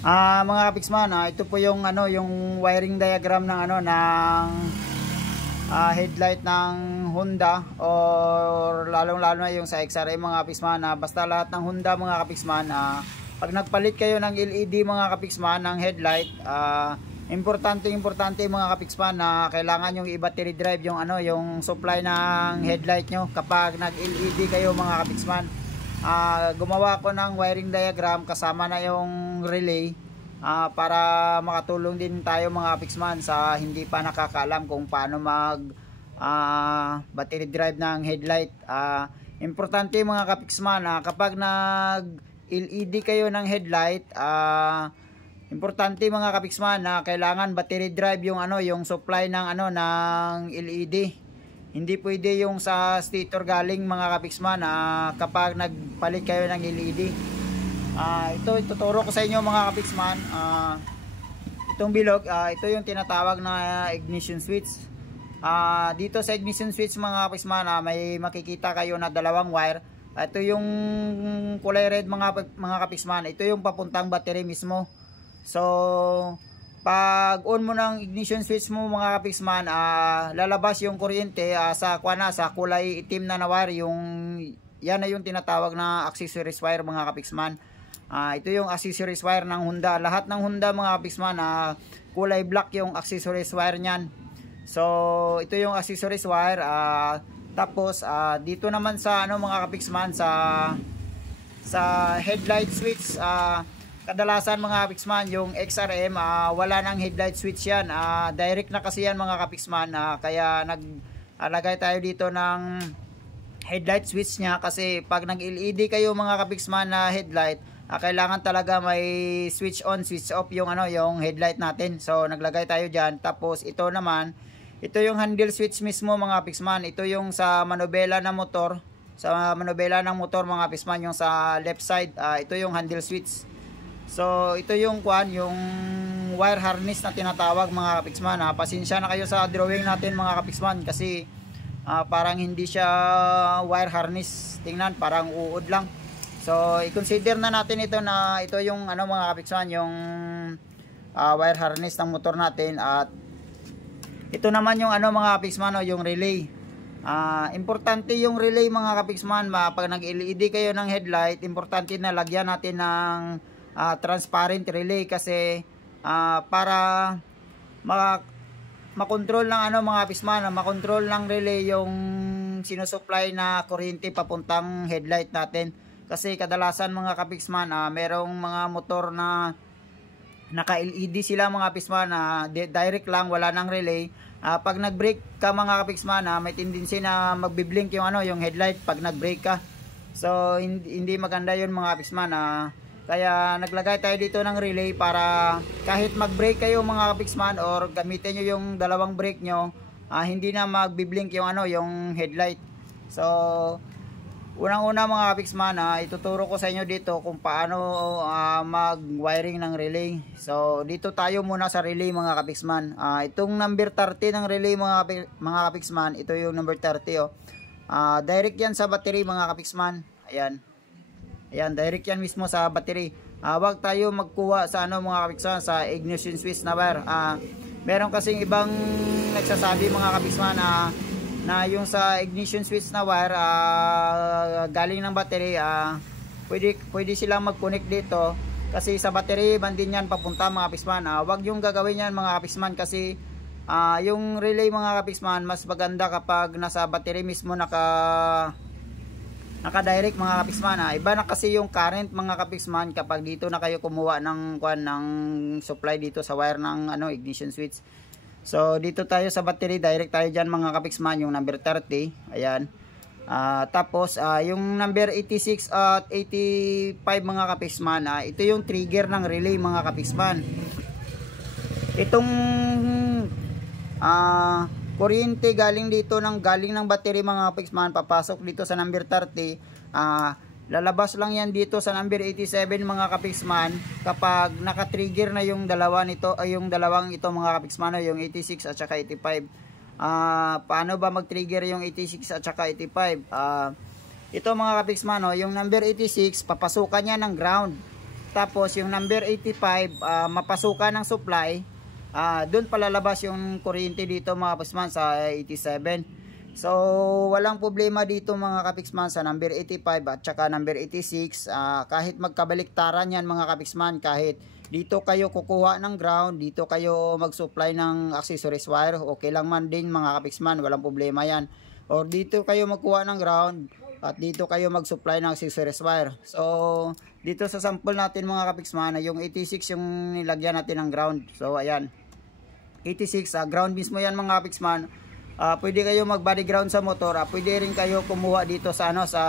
Mga kapiksman, ito po yung yung wiring diagram ng headlight ng Honda, or lalong-lalo na yung sa XRM mga kapiksman. Basta lahat ng Honda mga kapiksman, pag nagpalit kayo ng LED mga kapiksman ng headlight, importante mga kapiksman na kailangan yung i-battery drive yung yung supply ng headlight nyo kapag nag-LED kayo mga kapiksman. Gumawa ko ng wiring diagram kasama na yung relay, para makatulong din tayo mga kapiksman sa hindi pa nakakaalam kung paano mag battery drive ng headlight. Importante mga kapiksman, kapag nag LED kayo ng headlight, importante mga kapiksman na kailangan battery drive yung yung supply ng ng LED. Hindi pwede yung sa stator galing mga kapiksman, kapag nagpalit kayo ng LED. Ito ituturo ko sa inyo mga kapiksman. Itong bilog, ito yung tinatawag na ignition switch. Dito sa ignition switch mga kapiksman, may makikita kayo na dalawang wire. Ito yung kulay red mga kapiksman, ito yung papuntang battery mismo. So pag on mo ng ignition switch mo mga kapiksman, lalabas yung kuryente sa kulay itim na wire. Yan na yung tinatawag na accessories wire mga kapiksman. Ito yung accessories wire ng Honda. Lahat ng Honda mga kapiksman, kulay black yung accessories wire nyan. So ito yung accessories wire. Tapos dito naman sa mga kapiksman, sa headlight switch, kadalasan mga kapiksman yung XRM, wala nang headlight switch yan. Direct na kasi yan mga kapiksman, kaya naglagay tayo dito ng headlight switch nya, kasi pag nag LED kayo mga kapiksman na headlight, kailangan talaga may switch on switch off yung yung headlight natin. So naglagay tayo dyan. Tapos ito naman, ito yung handle switch mismo mga kapiksman. Ito yung sa manubela ng motor, mga kapiksman, yung sa left side, ito yung handle switch. So ito yung yung wire harness na tinatawag mga kapiksman. Pasensya na kayo sa drawing natin mga kapiksman, kasi parang hindi siya wire harness. Tingnan, parang uod lang. So i-consider na natin ito na ito yung mga kapiksman, yung wire harness ng motor natin. At ito naman yung mga kapiksman, yung relay. Importante yung relay mga kapiksman. Pag nag-LED kayo ng headlight, importante na lagyan natin ng transparent relay, kasi para makontrol ng mga kapiksman, makontrol ng relay yung sinusupply na kuryente papuntang headlight natin. Kasi kadalasan mga kapiksman, merong mga motor na naka-LED sila mga kapiksman, direct lang, wala nang relay. Pag nag-brake ka mga kapiksman, may tendency na magbi-blink yung headlight pag nag-brake ka. So hindi maganda yun mga kapiksman. Kaya naglagay tayo dito ng relay para kahit mag-brake kayo mga kapiksman, or gamitin nyo yung dalawang brake nyo, hindi na magbi-blink yung headlight. So unang-una mga kapiksman, ituturo ko sa inyo dito kung paano mag-wiring ng relay. So dito tayo muna sa relay mga kapiksman. Itong number 30 ng relay mga kapiksman, ito yung number 30. Direct yan sa battery mga kapiksman. Ayan, direct yan mismo sa battery. Wag tayo magkuha sa mga kapiksman, sa ignition switch na wire. Meron kasing ibang nagsasabi mga kapiksman na yung sa ignition switch na wire, galing ng battery, pwede silang mag-connect dito, kasi sa battery din yan papunta mga kapiksman. Wag yung gagawin yan mga kapiksman, kasi yung relay mga kapiksman, mas maganda kapag nasa battery mismo naka-direct mga kapiksman. Iba na kasi yung current mga kapiksman kapag dito na kayo kumuha ng supply dito sa wire ng ignition switch. So dito tayo sa battery, direct tayo dyan mga kapiksman, yung number 30. Ayan. Tapos yung number 86 at 85 mga kapiksman, ito yung trigger ng relay mga kapiksman. Itong kuryente galing ng battery mga kapiksman, papasok dito sa number 30. Lalabas lang yan dito sa number 87 mga kapiksman kapag naka-trigger na yung dalawang ito mga kapiksman, yung 86 at saka 85. Paano ba mag-trigger yung 86 at saka 85? Ito mga kapiksman, yung number 86, papasukan niya ng ground. Tapos yung number 85, mapasukan ng supply, doon palalabas yung kuryente dito mga kapiksman sa 87. So walang problema dito mga kapiksman sa number 85 at saka number 86. Kahit magkabaliktaran yan mga kapiksman, kahit dito kayo kukuha ng ground, dito kayo mag-supply ng accessories wire, okay lang man din mga kapiksman, walang problema yan. Or dito kayo magkuha ng ground at dito kayo mag-supply ng accessories wire. So dito sa sample natin mga kapiksman, yung 86 yung nilagyan natin ng ground. So ayan, 86 ground mismo yan mga kapiksman. Pwede kayo mag body ground sa motor, pwede rin kayo kumuha dito sa sa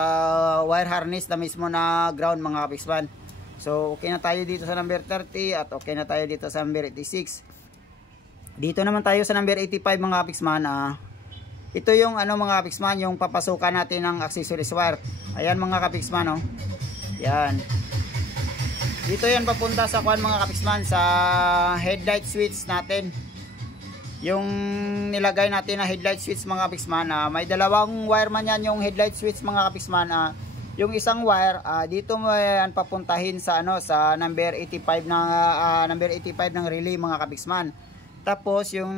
wire harness na mismo na ground mga kapiksman. So okay na tayo dito sa number 30 at okay na tayo dito sa number 86. Dito naman tayo sa number 85 mga kapiksman. Ito yung mga kapiksman, yung papasukan natin ng accessories wire. Ayan mga kapiksman, yan. Dito yan papunta sa mga kapiksman, sa headlight switch natin. Yung nilagay natin na headlight switch mga kapiksman, may dalawang wire man yan yung headlight switch mga kapiksman. Yung isang wire dito mo yan papuntahin sa sa number 85 ng relay mga kapiksman. Tapos yung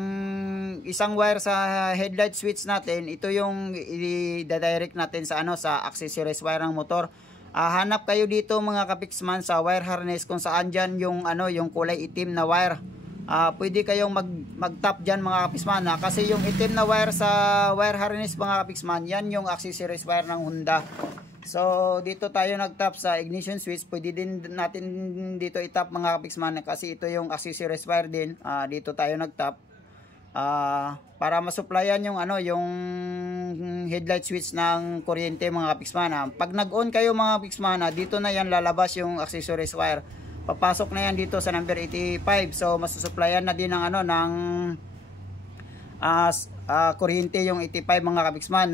isang wire sa headlight switch natin, ito yung i-direct natin sa sa accessories wire ng motor. Hanap kayo dito mga kapiksman sa wire harness kung saan dyan yung yung kulay itim na wire. Pwede kayong mag-tap dyan mga kapiksman, kasi yung itim na wire sa wire harness mga kapiksman, yan yung accessories wire ng Honda. So dito tayo nag-tap sa ignition switch. Pwede din natin dito i-tap mga kapiksman, kasi ito yung accessories wire din. Dito tayo nag-tap para masupplyan yung yung headlight switch ng kuryente mga kapiksman. Pag nag-on kayo mga kapiksman, dito na yan lalabas yung accessories wire. Papasok na yan dito sa number 85. So masusupplyan na din ng ng kuryente yung 85 mga kapiksman.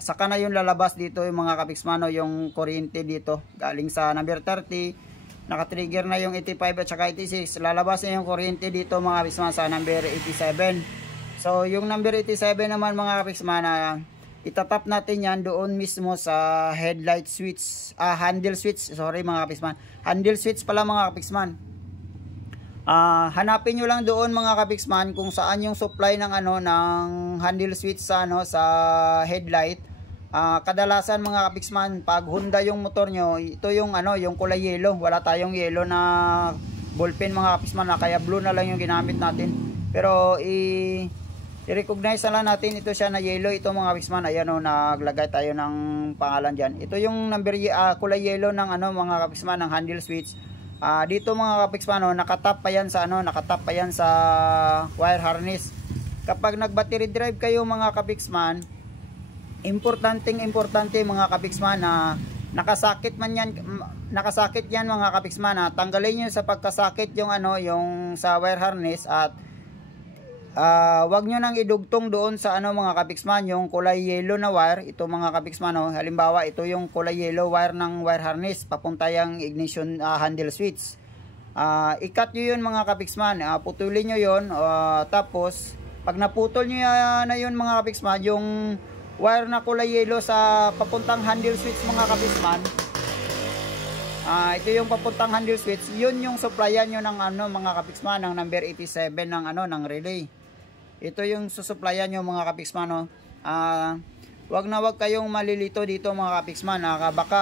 Saka na yung lalabas dito yung mga kapiksman, yung kuryente dito galing sa number 30. Naka-trigger na yung 85 at saka 86. Lalabas na yung kuryente dito mga kapiksman sa number 87. So yung number 87 naman mga kapiksman, itatap natin yan doon mismo sa headlight switch, handle switch, sorry mga kapiksman, handle switch pala mga kapiksman. Hanapin nyo lang doon mga kapiksman kung saan yung supply ng ng handle switch sa sa headlight. Kadalasan mga kapiksman, pag Honda yung motor nyo, ito yung yung kulay yellow. Wala tayong yellow na ballpen mga kapiksman, kaya blue na lang yung ginamit natin. Pero i-recognize na lang natin ito siya na yellow. Ito mga kapiksman, ayan naglagay tayo ng pangalan dyan. Ito yung number kulay yellow ng mga kapiksman ng handle switch. Dito mga kapiksman, nakatap pa yan sa nakatap pa yan sa wire harness. Kapag nag-battery drive kayo mga kapiksman, importante mga kapiksman na nakasakit yan mga kapiksman. Tanggalin niyo sa pagkasakit yung yung sa wire harness at wag nyo nang idugtong doon sa mga kapiksman, yung kulay yellow na wire. Ito mga kapiksman, halimbawa ito yung kulay yellow wire ng wire harness papunta yung ignition handle switch. I-cut nyo yun mga kapiksman, putulin nyo yun. Tapos pag naputol nyo na yun mga kapiksman, yung wire na kulay yellow sa papuntang handle switch mga kapiksman, ito yung papuntang handle switch, yun yung supplyan nyo ng mga kapiksman, ng number 87 ng ng relay. Ito yung susupplyan nyo mga kapiksman. Wag na wag kayong malilito dito mga kapiksman. Baka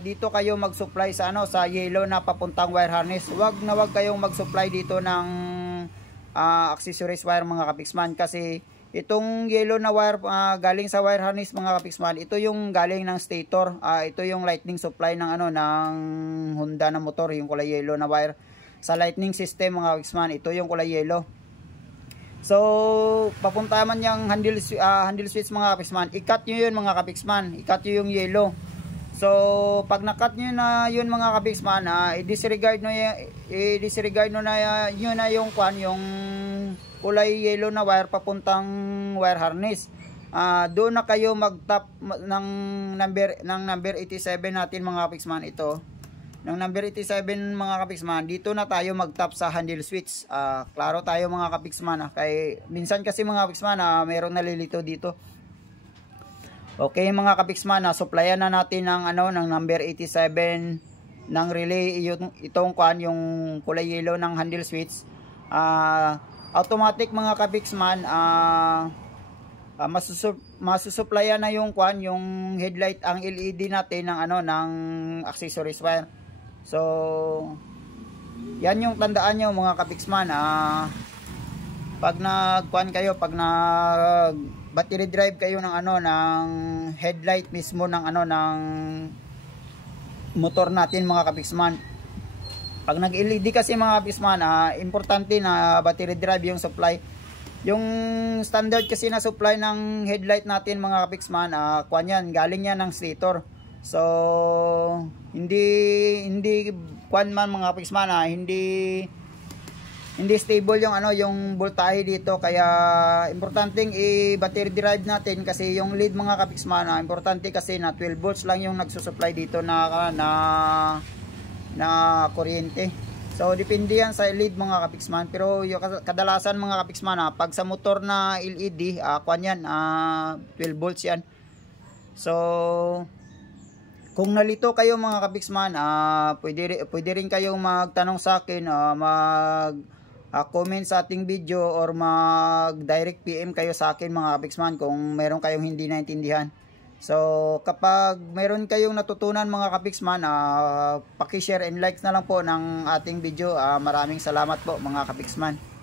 dito kayo mag-supply sa sa yellow na papuntang wire harness. Wag na wag kayong mag-supply dito ng accessories wire mga kapiksman, kasi itong yellow na wire galing sa wire harness mga kapiksman, ito yung galing ng stator. Ito yung lightning supply ng ng Honda na motor, yung kulay yellow na wire sa lightning system mga kapiksman. Ito yung kulay yellow. So papunta man yung handle switch mga kapiksman, i-cut nyo yun mga kapiksman, i-cut nyo yung yellow. So pag na-cut nyo na yun mga kapiksman, i-disregard nyo na yun na yung yung kulay yellow na wire papuntang wire harness. Doon na kayo mag-tap ng number 87 natin mga kapiksman. Ito ng number 87 mga kapiksman, dito na tayo mag-tap sa handle switch. Klaro tayo mga kapiksman, kay minsan kasi mga kapiksman mayroong nalilito dito. Okay mga kapiksman, supplyan na natin ng ng number 87 ng relay itong kwan, yung kulay yellow ng handle switch, automatic mga kapiksman, masusupplyan na yung kwan, yung headlight, ang LED natin ng ng accessories wire. So yan yung tandaan nyo mga kapiksman, pag nagkuan kayo, pag nag battery drive kayo ng ng headlight mismo ng ng motor natin mga kapiksman. Pag nag LED kasi mga kapiksman, importante na battery drive yung supply. Yung standard kasi na supply ng headlight natin mga kapiksman, kuan yan, galing yan ng stator. So hindi kuan man mga kapiksman, hindi stable yung yung voltahe dito, kaya importanteng i-battery drive natin kasi yung lead mga kapiksman, importante kasi na 12 volts lang yung nagsusupply dito na kuryente. So depende yan sa lead mga kapiksman, pero yung kadalasan mga kapiksman, pag sa motor na LED, kuan yan, 12 volts yan. So kung nalito kayo mga kapiksman, pwede rin kayong magtanong sa akin, comment sa ating video, or mag direct PM kayo sa akin mga kapiksman kung meron kayong hindi naintindihan. So kapag meron kayong natutunan mga kapiksman, paki-share and likes na lang po ng ating video. Maraming salamat po mga kapiksman.